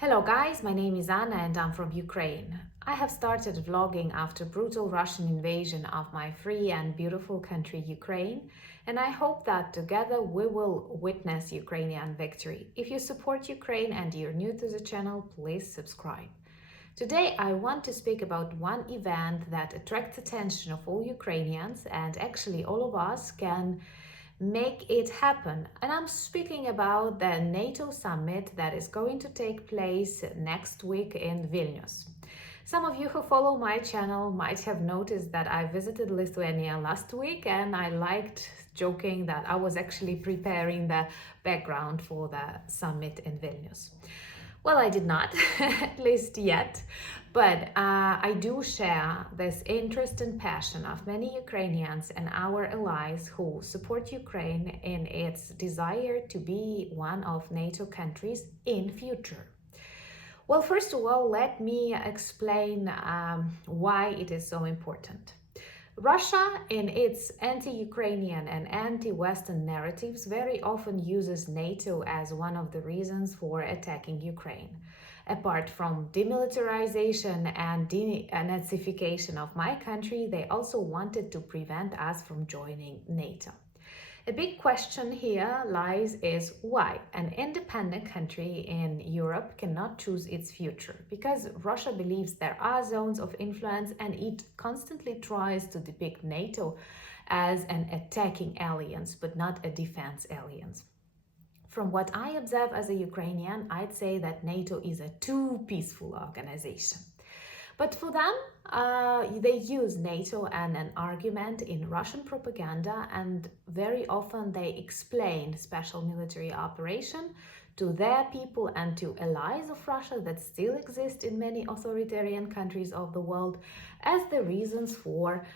Hello guys, my name is Anna and I'm from Ukraine. I have started vlogging after brutal Russian invasion of my free and beautiful country Ukraine, and I hope that together we will witness Ukrainian victory. If you support Ukraine and you're new to the channel, please subscribe. Today I want to speak about one event that attracts attention of all Ukrainians, and actually all of us can make it happen. And I'm speaking about the NATO summit that is going to take place next week in Vilnius. Some of you who follow my channel might have noticed that I visited Lithuania last week, and I liked joking that I was actually preparing the background for the summit in Vilnius. Well, I did not, at least yet, but I do share this interest and passion of many Ukrainians and our allies who support Ukraine in its desire to be one of NATO countries in future. Well, first of all, let me explain why it is so important. Russia, in its anti-Ukrainian and anti-Western narratives, very often uses NATO as one of the reasons for attacking Ukraine. Apart from demilitarization and denazification of my country, they also wanted to prevent us from joining NATO. A big question here lies is why an independent country in Europe cannot choose its future, because Russia believes there are zones of influence and it constantly tries to depict NATO as an attacking alliance but not a defense alliance. From what I observe as a Ukrainian, I'd say that NATO is a too peaceful organization. But for them, they use NATO as an argument in Russian propaganda, and very often they explain special military operation to their people and to allies of Russia that still exist in many authoritarian countries of the world as the reasons for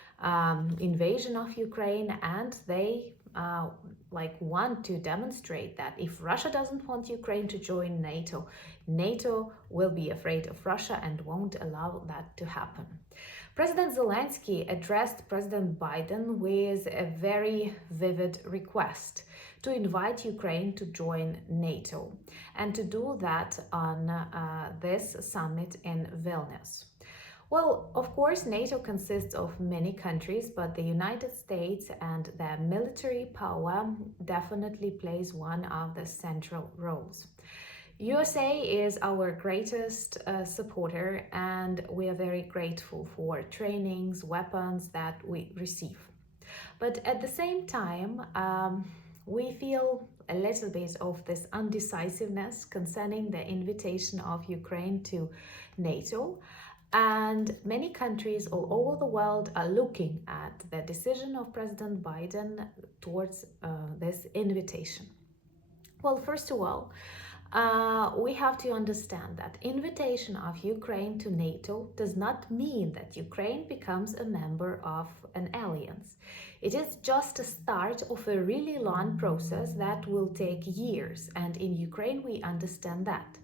invasion of Ukraine, and they want to demonstrate that if Russia doesn't want Ukraine to join NATO, NATO will be afraid of Russia and won't allow that to happen. President Zelensky addressed President Biden with a very vivid request to invite Ukraine to join NATO and to do that on this summit in Vilnius. Well, of course, NATO consists of many countries, but the United States and their military power definitely plays one of the central roles. USA is our greatest supporter, and we are very grateful for trainings, weapons that we receive. But at the same time, we feel a little bit of this undecisiveness concerning the invitation of Ukraine to NATO. And many countries all over the world are looking at the decision of President Biden towards this invitation. Well, first of all, we have to understand that invitation of Ukraine to NATO does not mean that Ukraine becomes a member of an alliance. It is just a start of a really long process that will take years, and in Ukraine we understand that.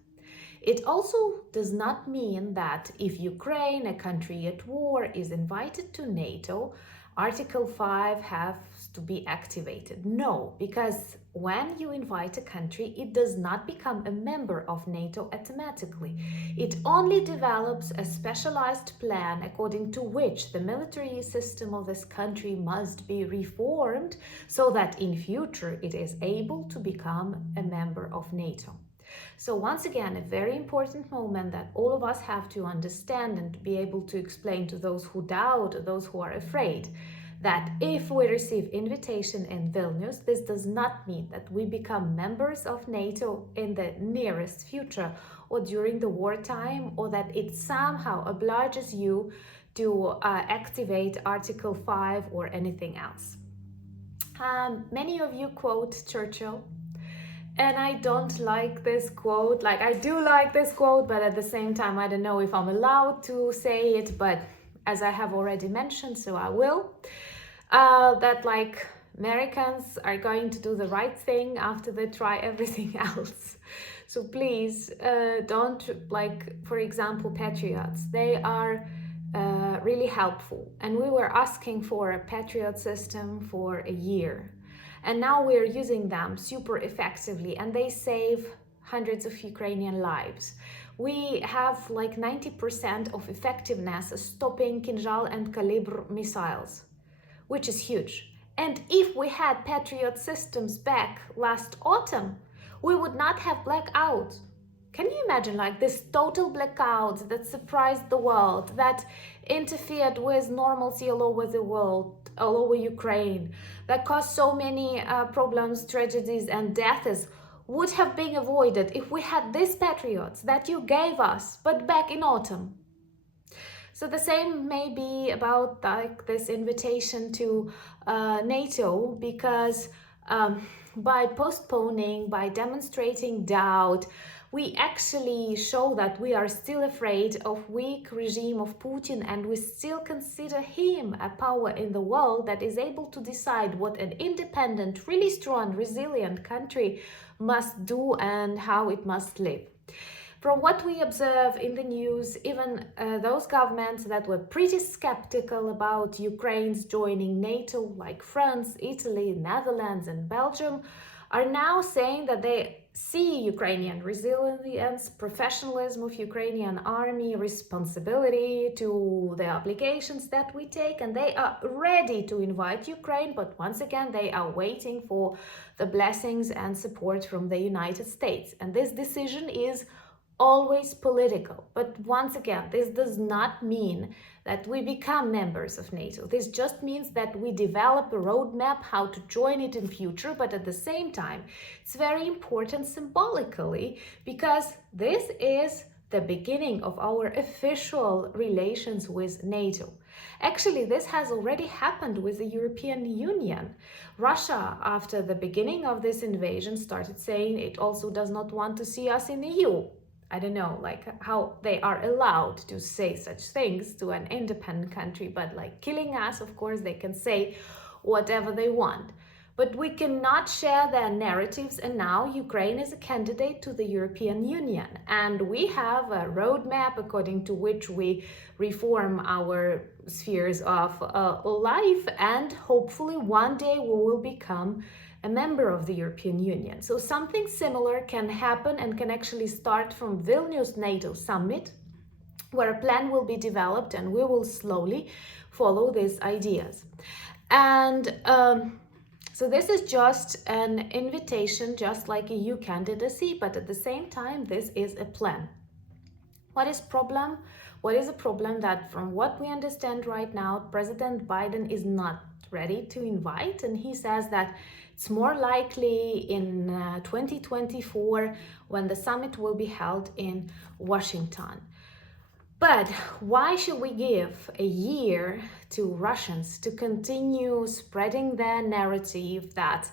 It also does not mean that if Ukraine, a country at war, is invited to NATO, Article 5 has to be activated. No, because when you invite a country, it does not become a member of NATO automatically. It only develops a specialized plan according to which the military system of this country must be reformed so that in future it is able to become a member of NATO. So once again, a very important moment that all of us have to understand and to be able to explain to those who doubt, those who are afraid, that if we receive invitation in Vilnius, this does not mean that we become members of NATO in the nearest future or during the wartime, or that it somehow obliges you to activate Article 5 or anything else. Many of you quote Churchill. And I don't like this quote. I do like this quote, but at the same time, I don't know if I'm allowed to say it, but as I have already mentioned, so I will. That Americans are going to do the right thing after they try everything else. So please don't, for example, patriots. They are really helpful. And we were asking for a patriot system for a year. And now we're using them super effectively, and they save hundreds of Ukrainian lives. We have like 90% of effectiveness stopping Kinzhal and Kalibr missiles, which is huge. And if we had Patriot systems back last autumn, we would not have blackouts. Can you imagine like this total blackout that surprised the world, that interfered with normalcy all over the world, all over Ukraine, that caused so many problems, tragedies and deaths, would have been avoided if we had these patriots that you gave us, but back in autumn. So the same may be about like this invitation to NATO, because by postponing, by demonstrating doubt, we actually show that we are still afraid of weak regime of Putin, and we still consider him a power in the world that is able to decide what an independent, really strong, resilient country must do and how it must live. From what we observe in the news, even those governments that were pretty skeptical about Ukraine's joining NATO, like France, Italy, Netherlands and Belgium, are now saying that they see Ukrainian resilience, professionalism of Ukrainian army, responsibility to the obligations that we take, and they are ready to invite Ukraine, but once again they are waiting for the blessings and support from the United States. And this decision is always political. But once again, this does not mean that we become members of NATO. This just means that we develop a roadmap how to join it in future, but at the same time, it's very important symbolically, because this is the beginning of our official relations with NATO. Actually, this has already happened with the European Union. Russia, after the beginning of this invasion, started saying it also does not want to see us in the EU. I don't know, like how they are allowed to say such things to an independent country, but like killing us, of course, they can say whatever they want. But we cannot share their narratives, and now Ukraine is a candidate to the European Union. And we have a roadmap according to which we reform our spheres of life, and hopefully one day we will become a member of the European Union. So something similar can happen and can actually start from Vilnius NATO summit, where a plan will be developed and we will slowly follow these ideas. And so this is just an invitation, just like a EU candidacy, but at the same time, this is a plan. What is problem? What is a problem that, from what we understand right now, President Biden is not ready to invite, and he says that it's more likely in 2024 when the summit will be held in Washington. But why should we give a year to Russians to continue spreading their narrative that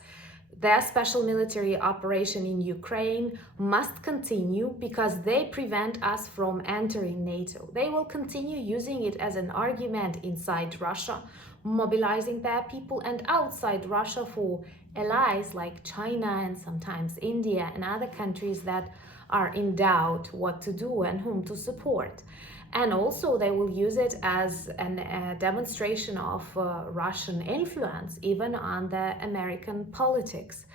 their special military operation in Ukraine must continue because they prevent us from entering NATO? They will continue using it as an argument inside Russia, mobilizing their people, and outside Russia for allies like China and sometimes India and other countries that are in doubt what to do and whom to support. And also they will use it as a demonstration of Russian influence even on the American politics.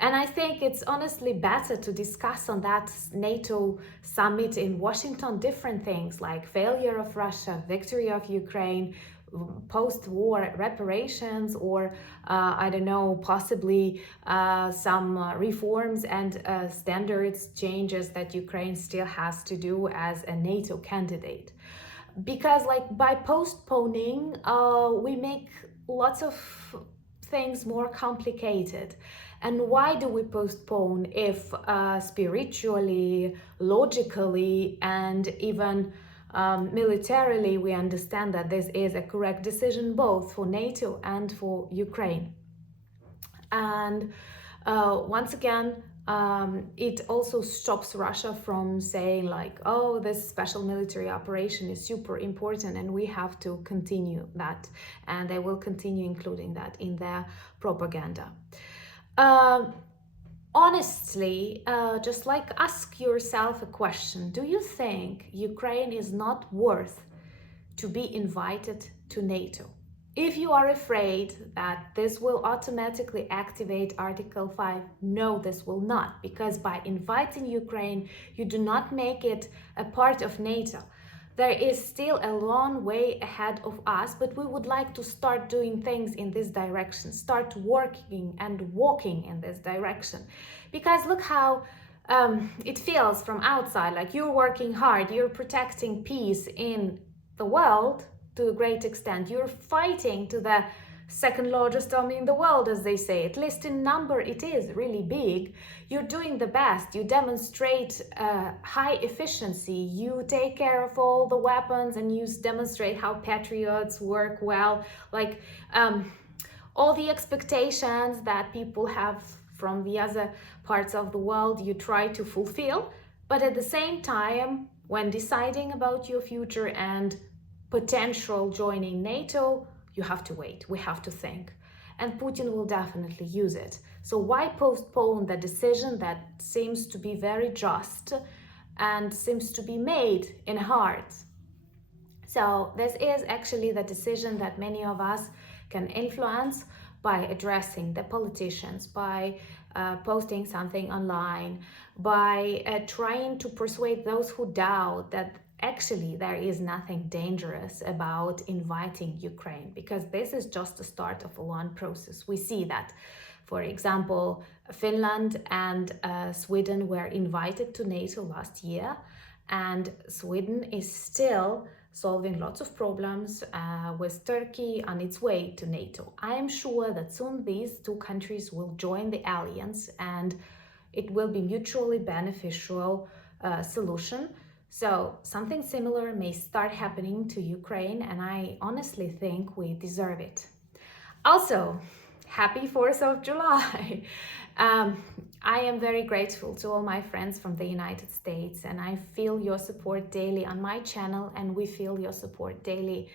And I think it's honestly better to discuss on that NATO summit in Washington different things like failure of Russia, victory of Ukraine, post-war reparations, or I don't know, possibly some reforms and standards changes that Ukraine still has to do as a NATO candidate. Because like by postponing, we make lots of things more complicated. And why do we postpone if spiritually, logically, and even militarily we understand that this is a correct decision both for NATO and for Ukraine? And once again, it also stops Russia from saying like, oh, this special military operation is super important and we have to continue that, and they will continue including that in their propaganda. Honestly, just like ask yourself a question: do you think Ukraine is not worth to be invited to NATO? If you are afraid that this will automatically activate Article 5, no, this will not, because by inviting Ukraine, you do not make it a part of NATO. There is still a long way ahead of us, but we would like to start doing things in this direction, start working and walking in this direction. Because look how it feels from outside, like you're working hard, you're protecting peace in the world to a great extent. You're fighting to the second largest army in the world, as they say. At least in number, it is really big. You're doing the best. You demonstrate high efficiency. You take care of all the weapons and you demonstrate how patriots work well. Like all the expectations that people have from the other parts of the world, you try to fulfill. But at the same time, when deciding about your future and potential joining NATO, you have to wait, we have to think. And Putin will definitely use it. So why postpone the decision that seems to be very just and seems to be made in heart? So this is actually the decision that many of us can influence by addressing the politicians, by posting something online, by trying to persuade those who doubt that actually there is nothing dangerous about inviting Ukraine, because this is just the start of a long process. We see that, for example, Finland and Sweden were invited to NATO last year, and Sweden is still solving lots of problems with Turkey on its way to NATO. I am sure that soon these two countries will join the alliance and it will be mutually beneficial solution. So something similar may start happening to Ukraine, and I honestly think we deserve it. Also, happy 4th of July! I am very grateful to all my friends from the United States, and I feel your support daily on my channel, and we feel your support daily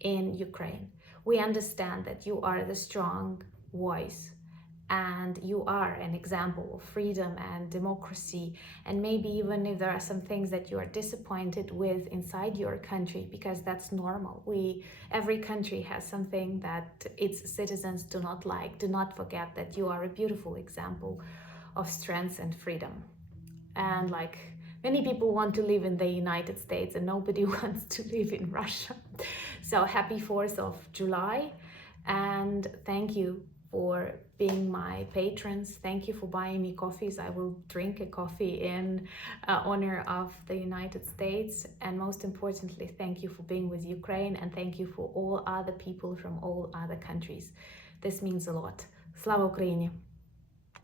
in Ukraine. We understand that you are the strong voice and you are an example of freedom and democracy, and maybe even if there are some things that you are disappointed with inside your country, because that's normal. Every country has something that its citizens do not like. Do not forget that you are a beautiful example of strength and freedom. And like many people want to live in the United States and nobody wants to live in Russia. So happy 4th of July, and thank you for being my patrons. Thank you for buying me coffees. I will drink a coffee in honor of the United States. And most importantly, thank you for being with Ukraine, and thank you for all other people from all other countries. This means a lot. Slava Ukraini!